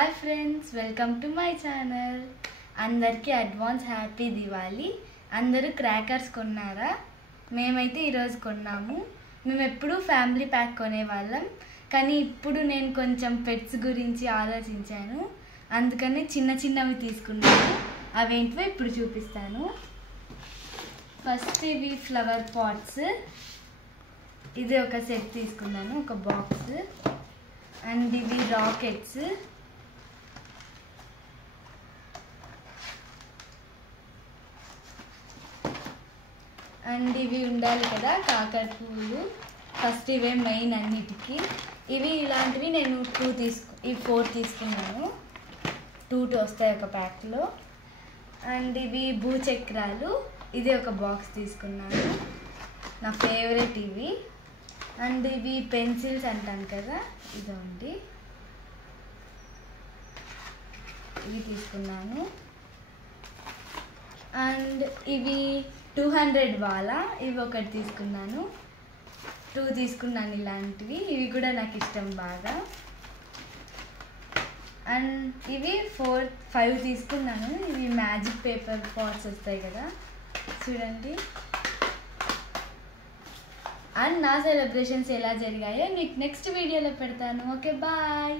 Hi friends, welcome to my channel. అందరికీ advance happy Diwali. అందరూ crackers కొన్నారా? మేమైతే ఈరోజు కొన్నాము. మేము ఎప్పుడూ ఫ్యామిలీ ప్యాక్ కొనేవాళ్ళం, కానీ ఇప్పుడు నేను కొంచెం పెట్స్ గురించి ఆలోచించాను. అందుకని చిన్న చిన్నవి తీసుకున్నాను. అవేంటివో ఇప్పుడు చూపిస్తాను. ఫస్ట్ ఇవి ఫ్లవర్ పాట్స్. ఇది ఒక సెట్ తీసుకున్నాను, ఒక బాక్స్. అండ్ ఇవి రాకెట్స్. అండ్ ఇవి ఉండాలి కదా, కాకర పువ్వులు. ఫస్ట్ ఇవే మెయిన్ అన్నిటికీ. ఇవి ఇలాంటివి నేను 4 తీసుకున్నాను. 2 వస్తాయి ఒక ప్యాక్లో. అండ్ ఇవి భూచక్రాలు. ఇది ఒక బాక్స్ తీసుకున్నాను, నా ఫేవరెట్ ఇవి. అండ్ ఇవి పెన్సిల్స్ అంటాను కదా, ఇదండి, ఇవి తీసుకున్నాను. అండ్ ఇవి 200 వాళ్ళ, ఇవి ఒకటి తీసుకున్నాను. 2 తీసుకున్నాను ఇలాంటివి. ఇవి కూడా నాకు ఇష్టం బాగా. అండ్ ఇవి 5 తీసుకున్నాను. ఇవి మ్యాజిక్ పేపర్ పాట్స్ వస్తాయి కదా, చూడండి. అండ్ నా సెలబ్రేషన్స్ ఎలా జరిగాయో మీకు నెక్స్ట్ వీడియోలో పెడతాను. Okay, bye.